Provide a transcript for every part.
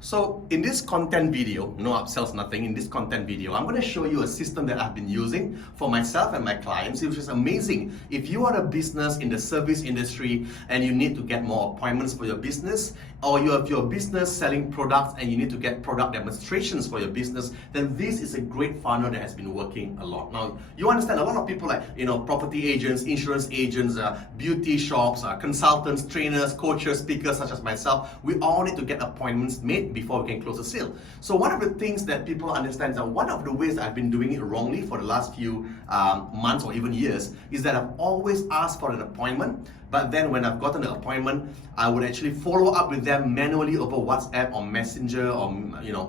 So in this content video, no upsells, nothing, in this content video, I'm going to show you a system that I've been using for myself and my clients, which is amazing. If you are a business in the service industry and you need to get more appointments for your business, or you have your business selling products and you need to get product demonstrations for your business, then this is a great funnel that has been working a lot. Now, you understand a lot of people like, property agents, insurance agents, beauty shops, consultants, trainers, coaches, speakers such as myself, we all need to get appointments made before we can close a sale. So one of the things that people understand is that one of the ways that I've been doing it wrongly for the last few months or even years is that I've always asked for an appointment, but then when I've gotten the appointment, I would actually follow up with them manually over WhatsApp or Messenger or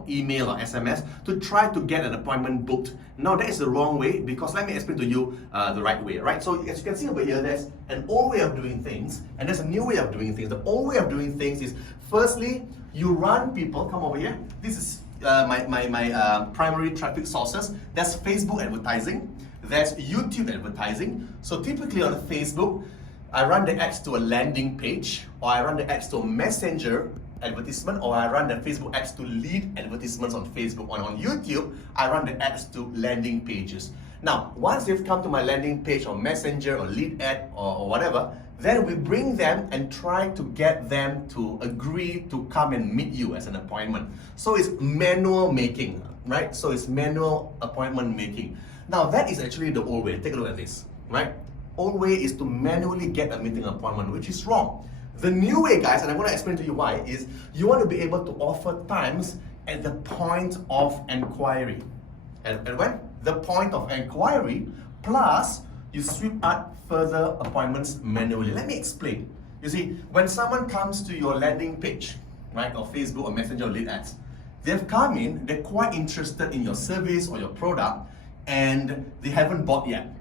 email or SMS to try to get an appointment booked. Now that is the wrong way, because let me explain to you the right way, right? So as you can see over here, there's an old way of doing things and there's a new way of doing things. The old way of doing things is, firstly, you run people, come over here. This is my primary traffic sources. There's Facebook advertising, there's YouTube advertising. So typically on Facebook, I run the ads to a landing page, or I run the ads to a messenger advertisement, or I run the Facebook ads to lead advertisements on Facebook. And on YouTube, I run the ads to landing pages. Now, once they've come to my landing page or messenger or lead ad or whatever, then we bring them and try to get them to agree to come and meet you as an appointment. So it's manual making, right? So it's manual appointment making. Now that is actually the old way. Take a look at this, right? Old way is to manually get a meeting appointment, which is wrong. The new way, guys, and I'm going to explain to you why, is you want to be able to offer times at the point of inquiry. And when? The point of inquiry, plus you sweep out further appointments manually. Let me explain. You see, when someone comes to your landing page, right, or Facebook or Messenger or lead ads, they've come in, they're quite interested in your service or your product, and they haven't bought yet.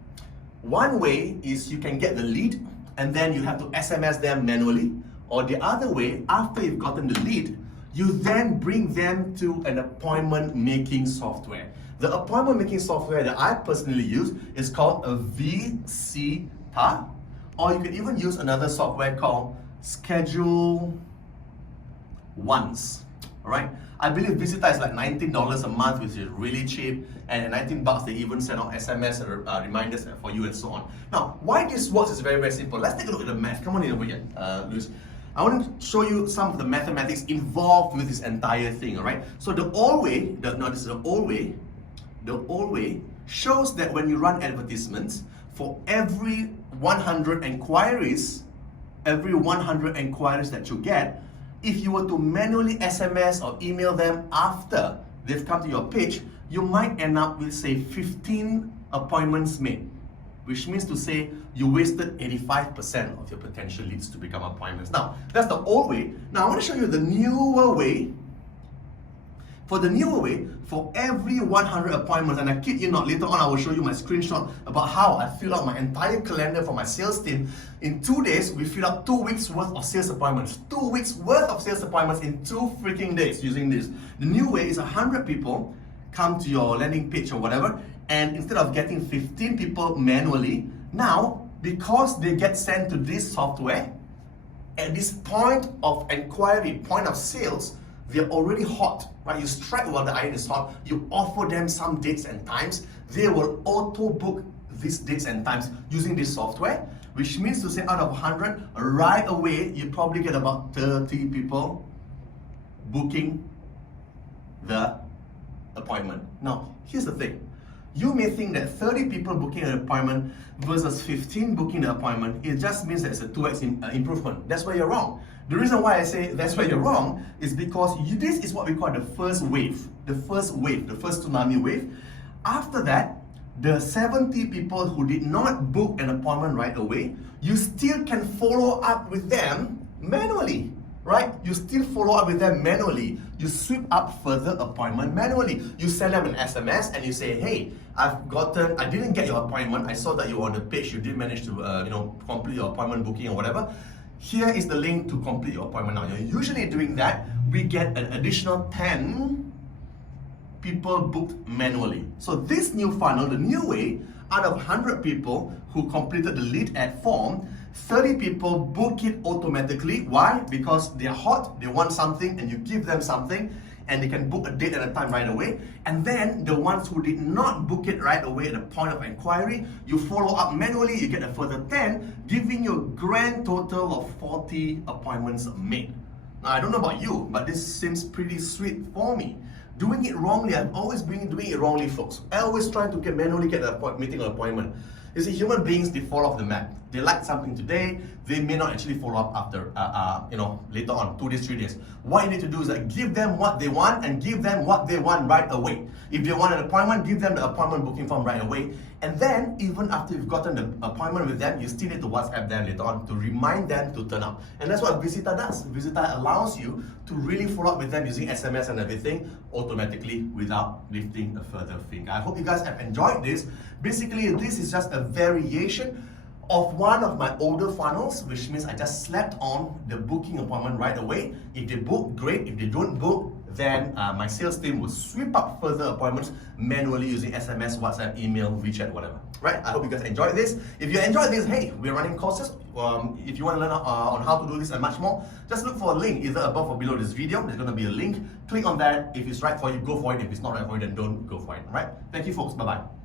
One way is you can get the lead and then you have to SMS them manually, or the other way, after you've gotten the lead, you then bring them to an appointment making software. The appointment making software that I personally use is called a VCTA, or you can even use another software called Schedule Once. Alright, I believe VCTA is like $19 a month, which is really cheap, and at $19 they even send out SMS reminders for you and so on. Now, why this works is very, very simple. Let's take a look at the math. Come on in over here, Luis. I want to show you some of the mathematics involved with this entire thing, alright? So the old way, this is the old way. The old way shows that when you run advertisements, for every 100 inquiries that you get, if you were to manually SMS or email them after they've come to your page, you might end up with, say, 15 appointments made, which means to say you wasted 85% of your potential leads to become appointments. Now, that's the old way. Now, I want to show you the newer way. For the newer way, for every 100 appointments, and I kid you not, later on I will show you my screenshot about how I fill out my entire calendar for my sales team. In 2 days, we fill out 2 weeks worth of sales appointments. 2 weeks worth of sales appointments in 2 freaking days using this. The new way is 100 people come to your landing page or whatever, and instead of getting 15 people manually, now, because they get sent to this software, at this point of inquiry, point of sales, they're already hot, right? You strike while the iron is hot, you offer them some dates and times, they will auto book these dates and times using this software, which means to say out of 100, right away, you probably get about 30 people booking the appointment. Now, here's the thing. You may think that 30 people booking an appointment versus 15 booking the appointment, it just means that it's a 2x improvement. That's where you're wrong. The reason why I say that's where you're wrong is because this is what we call the first wave. The first tsunami wave. After that, the 70 people who did not book an appointment right away, you still can follow up with them manually. Right? You still follow up with them manually. You sweep up further appointment manually. You send them an SMS and you say, hey, I didn't get your appointment. I saw that you were on the page. You didn't manage to complete your appointment booking or whatever. Here is the link to complete your appointment now. You're usually doing that. We get an additional 10 people booked manually. So this new funnel, the new way, out of 100 people who completed the lead ad form, 30 people book it automatically. Why? Because they're hot, they want something, and you give them something, and they can book a date and a time right away. And then the ones who did not book it right away at the point of inquiry, you follow up manually, you get a further 10, giving you a grand total of 40 appointments made. Now, I don't know about you, but this seems pretty sweet for me. Doing it wrongly, I've always been doing it wrongly, folks. I always try to manually get a meeting or appointment. You see, human beings, they fall off the map. They like something today, they may not actually follow up after, later on, 2 days, 3 days. What you need to do is give them what they want and give them what they want right away. If they want an appointment, give them the appointment booking form right away. And then, even after you've gotten the appointment with them, you still need to WhatsApp them later on to remind them to turn up. And that's what Visita does. Visita allows you to really follow up with them using SMS and everything automatically without lifting a further finger. I hope you guys have enjoyed this. Basically, this is just a variation of one of my older funnels, which means I just slapped on the booking appointment right away. If they book, great. If they don't book, then my sales team will sweep up further appointments manually using SMS, WhatsApp, email, WeChat, whatever. Right? I hope you guys enjoyed this. If you enjoyed this, hey, we're running courses. If you want to learn on how to do this and much more, just look for a link either above or below this video. There's going to be a link. Click on that. If it's right for you, go for it. If it's not right for you, then don't go for it. All right? Thank you, folks. Bye-bye.